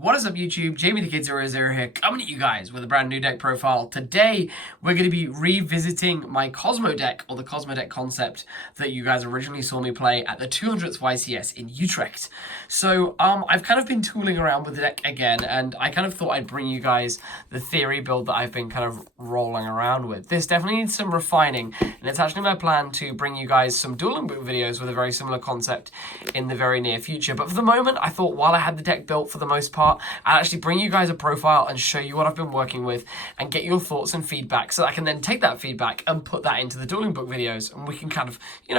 What is up YouTube, Jamie the Kid 00 here, coming at you guys with a brand new deck profile. Today, we're going to be revisiting my Cosmo deck, or the Cosmo deck concept that you guys originally saw me play at the 200th YCS in Utrecht. So, I've kind of been tooling around with the deck again, and I kind of thought I'd bring you guys the theory build that I've been kind of rolling around with. This definitely needs some refining, and it's actually my plan to bring you guys some dueling book videos with a very similar concept in the very near future. But for the moment, I thought while I had the deck built for the most part, I'll actually bring you guys a profile and show you what I've been working with and get your thoughts and feedback so that I can then take that feedback and put that into the dueling book videos and we can kind of,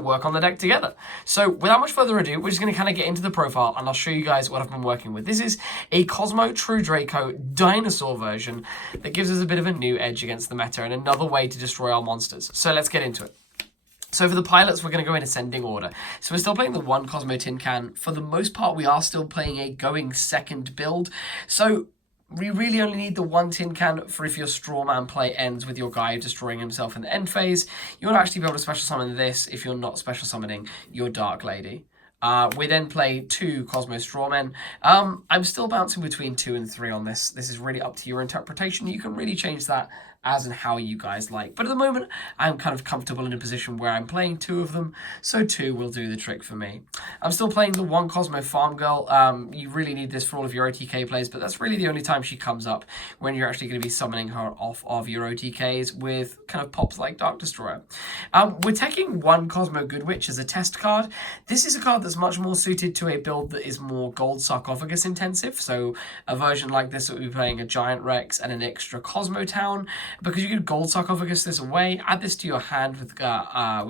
work on the deck together. So without much further ado, we're just going to kind of get into the profile and I'll show you guys what I've been working with. This is a Cosmo True Draco Dinosaur version that gives us a bit of a new edge against the meta and another way to destroy our monsters. So let's get into it. So for the pilots, we're going to go in ascending order. So we're still playing the one Cosmo tin can. For the most part, we are still playing a going second build. So we really only need the one tin can for if your straw man play ends with your guy destroying himself in the end phase. You want to actually be able to special summon this if you're not special summoning your Dark Lady. We then play two Cosmo Strawmen. I'm still bouncing between 2 and 3 on this. This is really up to your interpretation. You can really change that as and how you guys like. But at the moment, I'm kind of comfortable in a position where I'm playing 2 of them, so 2 will do the trick for me. I'm still playing the one Cosmo Farm Girl. You really need this for all of your OTK plays, but that's really the only time she comes up, when you're actually going to be summoning her off of your OTKs with kind of pops like Dark Destroyer. We're taking one Cosmo Good Witch as a test card. This is a card that's much more suited to a build that is more Gold Sarcophagus intensive, so a version like this would be playing a Giant Rex and an extra Cosmo Town, because you can Gold Sarcophagus this away, add this to your hand with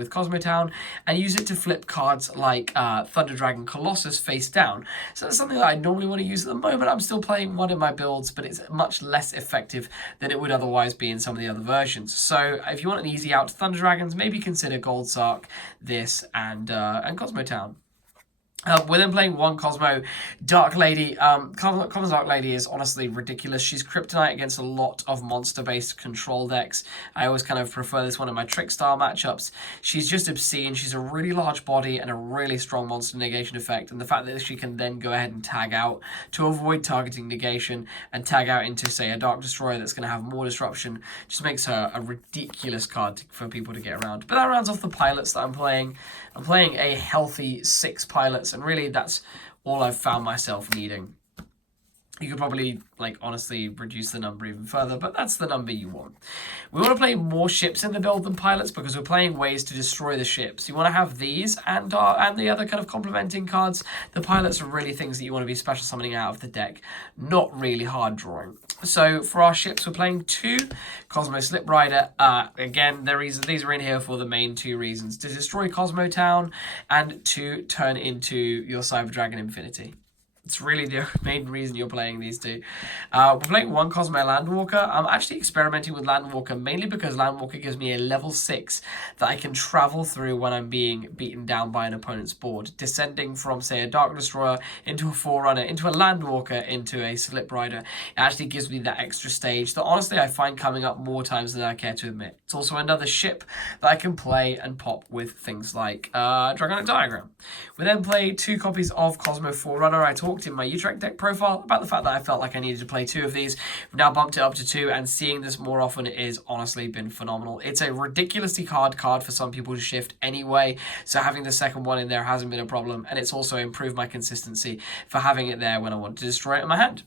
Cosmo Town, and use it to flip cards like Thunder Dragon Colossus face down. So that's something that I normally want to use at the moment. I'm still playing one in my builds, but it's much less effective than it would otherwise be in some of the other versions. So if you want an easy out to Thunder Dragons, maybe consider Gold Sarc, this, and Cosmo Town. We're then playing one Cosmo Dark Lady. Cosmo Dark Lady is honestly ridiculous. She's kryptonite against a lot of monster-based control decks. I always kind of prefer this one in my trick style matchups. She's just obscene. She's a really large body and a really strong monster negation effect. And the fact that she can then go ahead and tag out to avoid targeting negation and tag out into, say, a Dark Destroyer that's going to have more disruption just makes her a ridiculous card for people to get around. But that rounds off the pilots that I'm playing. I'm playing a healthy 6 pilots, and really that's all I've found myself needing. You could probably, honestly reduce the number even further, but that's the number you want. We want to play more ships in the build than pilots because we're playing ways to destroy the ships. You want to have these and the other kind of complementing cards. The pilots are really things that you want to be special summoning out of the deck, not really hard drawing. So for our ships, we're playing 2 Cosmo Slip Rider. Again, these are in here for the main 2 reasons: to destroy Cosmo Town and to turn into your Cyber Dragon Infinity. It's really the main reason you're playing these 2. We're playing one Cosmo Landwalker. I'm actually experimenting with Landwalker mainly because Landwalker gives me a level 6 that I can travel through when I'm being beaten down by an opponent's board. Descending from, say, a Dark Destroyer into a Forerunner, into a Landwalker, into a Slip Rider. It actually gives me that extra stage that honestly I find coming up more times than I care to admit. It's also another ship that I can play and pop with things like Dragonic Diagram. We then play 2 copies of Cosmo Forerunner. I talked in my Utrecht deck profile about the fact that I felt like I needed to play 2 of these. We've now bumped it up to 2, and seeing this more often is honestly been phenomenal. It's a ridiculously hard card for some people to shift anyway, so having the second one in there hasn't been a problem, and it's also improved my consistency for having it there when I want to destroy it in my hand.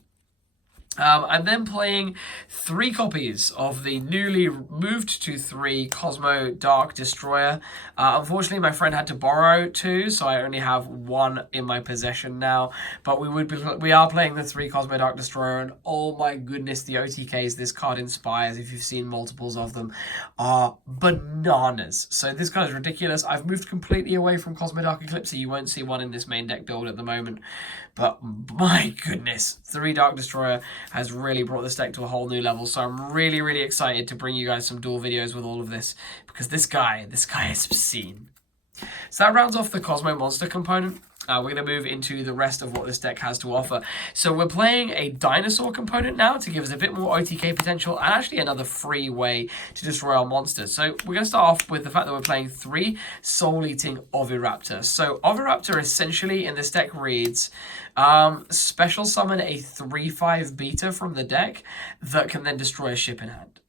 I'm then playing 3 copies of the newly moved to 3 Cosmo Dark Destroyer. Unfortunately, my friend had to borrow 2, so I only have 1 in my possession now. But we are playing the 3 Cosmo Dark Destroyer, and oh my goodness, the OTKs this card inspires, if you've seen multiples of them, are bananas. So this card is ridiculous. I've moved completely away from Cosmo Dark Eclipse, so you won't see one in this main deck build at the moment. But my goodness, 3 Dark Destroyer has really brought this deck to a whole new level. So I'm really, really excited to bring you guys some duel videos with all of this, because this guy is obscene. So that rounds off the Cosmo monster component. we're going to move into the rest of what this deck has to offer. So we're playing a Dinosaur component now to give us a bit more OTK potential and actually another free way to destroy our monsters. So we're going to start off with the fact that we're playing 3 Soul-Eating Oviraptor. So Oviraptor essentially in this deck reads, special summon a 3/5 beta from the deck that can then destroy a ship in hand.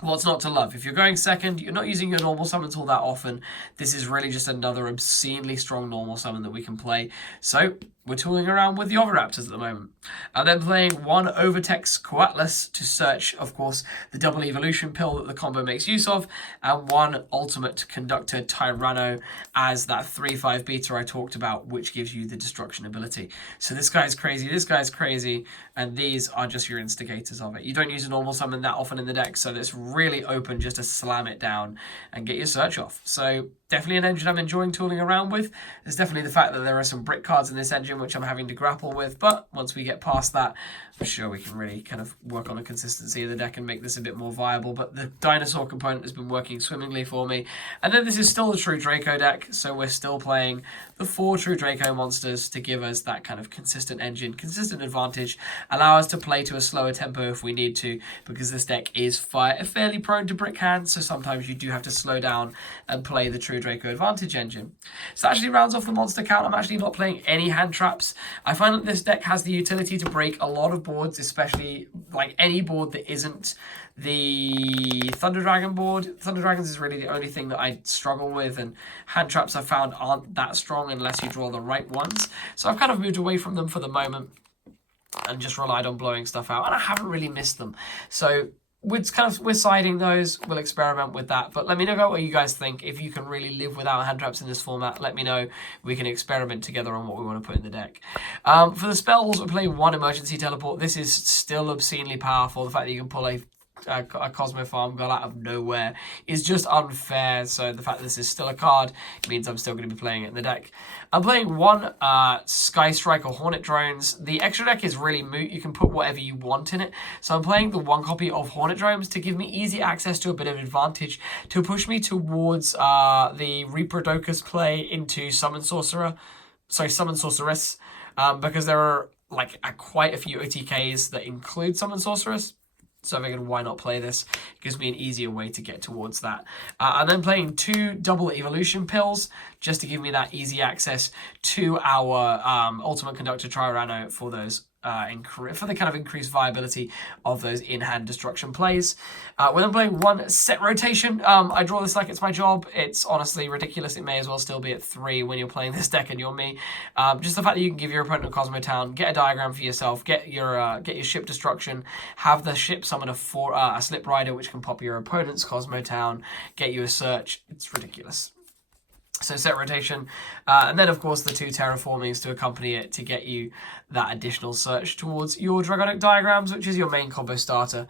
What's not to love? If you're going second, you're not using your normal summons all that often. This is really just another obscenely strong normal summon that we can play. So we're tooling around with the Oviraptors at the moment. And then playing 1 Overtext Coatlas to search, of course, the double evolution pill that the combo makes use of, and 1 Ultimate Conductor Tyranno as that 3/5 beta I talked about, which gives you the destruction ability. So this guy's crazy, this guy's crazy, and these are just your instigators of it. You don't use a normal summon that often in the deck, so it's really open just to slam it down and get your search off. So definitely an engine I'm enjoying tooling around with. There's definitely the fact that there are some brick cards in this engine which I'm having to grapple with, but once we get past that, I'm sure we can really kind of work on the consistency of the deck and make this a bit more viable. But the Dinosaur component has been working swimmingly for me. And then this is still a true Draco deck, so we're still playing the 4 true Draco monsters to give us that kind of consistent engine, consistent advantage, allow us to play to a slower tempo if we need to, because this deck is fairly prone to brick hands, so sometimes you do have to slow down and play the true Draco advantage engine. So that actually rounds off the monster count. I'm actually not playing any hand traps. I find that this deck has the utility to break a lot of boards, especially like any board that isn't the Thunder Dragon board. Thunder Dragons is really the only thing that I struggle with, and hand traps I found aren't that strong unless you draw the right ones. So I've kind of moved away from them for the moment and just relied on blowing stuff out, and I haven't really missed them. So we're siding those. We'll experiment with that, but let me know about what you guys think. If you can really live without hand traps in this format, let me know. We can experiment together on what we want to put in the deck. For the spells, we're playing 1 Emergency Teleport. This is still obscenely powerful. The fact that you can pull a Cosmo farm girl out of nowhere is just unfair. So the fact that this is still a card means I'm still going to be playing it in the deck. I'm playing 1 Sky Strike or Hornet Drones. The extra deck is really moot. You can put whatever you want in it. So I'm playing the 1 copy of Hornet Drones to give me easy access to a bit of advantage to push me towards the Reaperdocus play into Summon Sorceress, because there are like quite a few OTKs that include Summon Sorceress. So I figured, why not play this? It gives me an easier way to get towards that. And then playing 2 double evolution pills, just to give me that easy access to our Ultimate Conductor Tyranno for those for the kind of increased viability of those in-hand destruction plays. We're then playing 1 set rotation. I draw this like it's my job. It's honestly ridiculous. It may as well still be at 3 when you're playing this deck and you're me. Just the fact that you can give your opponent a Cosmo Town, get a diagram for yourself, get your ship destruction, have the ship summon a Slip Rider which can pop your opponent's Cosmo Town, get you a search. It's ridiculous. So set rotation, and then of course the 2 terraformings to accompany it to get you that additional search towards your Dragonic Diagrams, which is your main combo starter.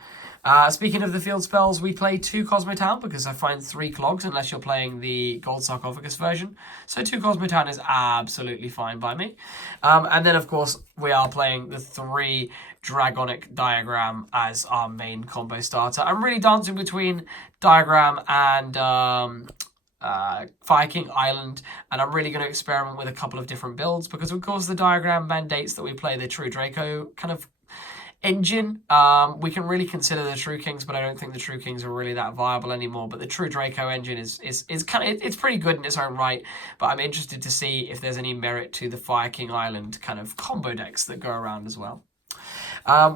Speaking of the field spells, we play 2 Cosmo Town because I find 3 clogs unless you're playing the Gold Sarcophagus version. So 2 Cosmo Town is absolutely fine by me. And then of course we are playing the 3 Dragonic Diagram as our main combo starter. I'm really dancing between Diagram and Fire King Island, and I'm really going to experiment with a couple of different builds because of course the diagram mandates that we play the True Draco kind of engine. We can really consider the True Kings, but I don't think the True Kings are really that viable anymore. But the True Draco engine is kind of, it's pretty good in its own right, but I'm interested to see if there's any merit to the Fire King Island kind of combo decks that go around as well.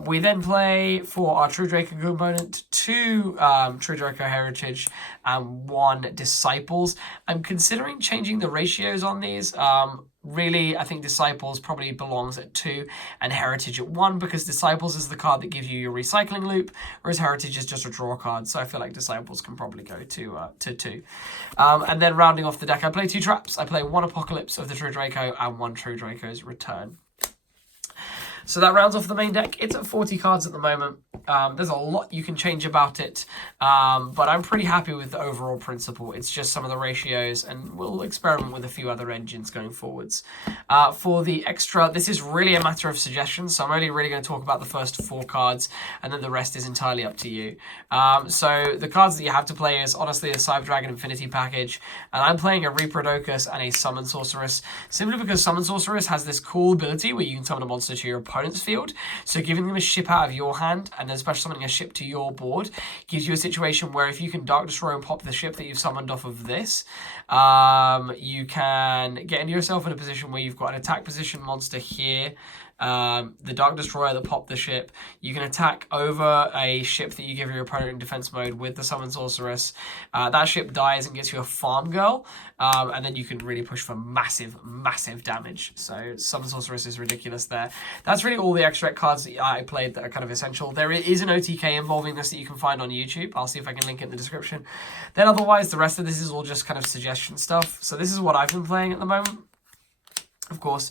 We then play for our True Draco component 2 True Draco Heritage and 1 Disciples. I'm considering changing the ratios on these. Really, I think Disciples probably belongs at 2 and Heritage at 1 because Disciples is the card that gives you your recycling loop, whereas Heritage is just a draw card. So I feel like Disciples can probably go to 2. And then rounding off the deck, I play 2 traps. I play 1 Apocalypse of the True Draco and 1 True Draco's Return. So that rounds off the main deck. It's at 40 cards at the moment. There's a lot you can change about it, but I'm pretty happy with the overall principle. It's just some of the ratios, and we'll experiment with a few other engines going forwards. For the extra, this is really a matter of suggestions, so I'm only really going to talk about the first 4 cards, and then the rest is entirely up to you. So the cards that you have to play is honestly the Cyber Dragon Infinity package, and I'm playing a Reaprodocus and a Summon Sorceress, simply because Summon Sorceress has this cool ability where you can summon a monster to your opponent's field, so giving them a ship out of your hand, and then special summoning a ship to your board, gives you a situation where if you can Dark Destroy and pop the ship that you've summoned off of this, you can get into yourself in a position where you've got an attack position monster here, the Dark Destroyer that popped the ship. You can attack over a ship that you give your opponent in defense mode with the Summon Sorceress. That ship dies and gets you a Farm Girl, and then you can really push for massive, massive damage. So Summon Sorceress is ridiculous there. That's really all the extra cards that I played that are kind of essential. There is an OTK involving this that you can find on YouTube. I'll see if I can link it in the description. Then otherwise, the rest of this is all just kind of suggestion stuff. So this is what I've been playing at the moment. Of course,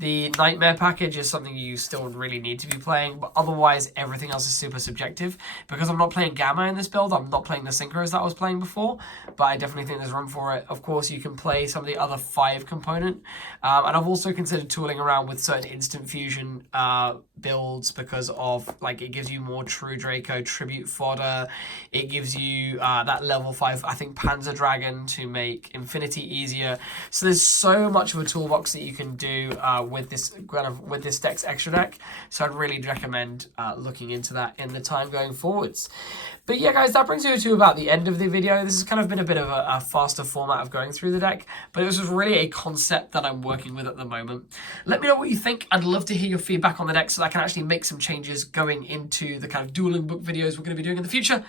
the Nightmare package is something you still really need to be playing, but otherwise everything else is super subjective. Because I'm not playing Gamma in this build, I'm not playing the Synchros that I was playing before, but I definitely think there's room for it. Of course, you can play some of the other 5 component, and I've also considered tooling around with certain instant fusion builds because of, like, it gives you more true Draco tribute fodder, it gives you that level 5, I think, Panzer Dragon to make Infinity easier. So there's so much of a toolbox that you can do with this deck's extra deck, so I'd really recommend looking into that in the time going forwards. But yeah, guys, that brings you to about the end of the video. This has kind of been a bit of a faster format of going through the deck, but it was just really a concept that I'm working with at the moment. Let me know what you think. I'd love to hear your feedback on the deck so that I can actually make some changes going into the kind of dueling book videos we're going to be doing in the future.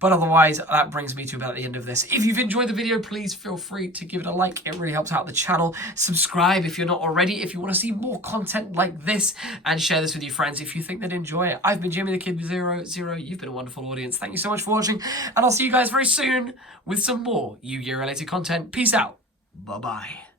But otherwise, that brings me to about the end of this. If you've enjoyed the video, please feel free to give it a like. It really helps out the channel. Subscribe if you're not already, if you want to see more content like this, and share this with your friends if you think they'd enjoy it. I've been Jimmy the Kid 00. You've been a wonderful audience. Thank you so much for watching, and I'll see you guys very soon with some more Yu-Gi-Oh! Related content. Peace out. Bye-bye.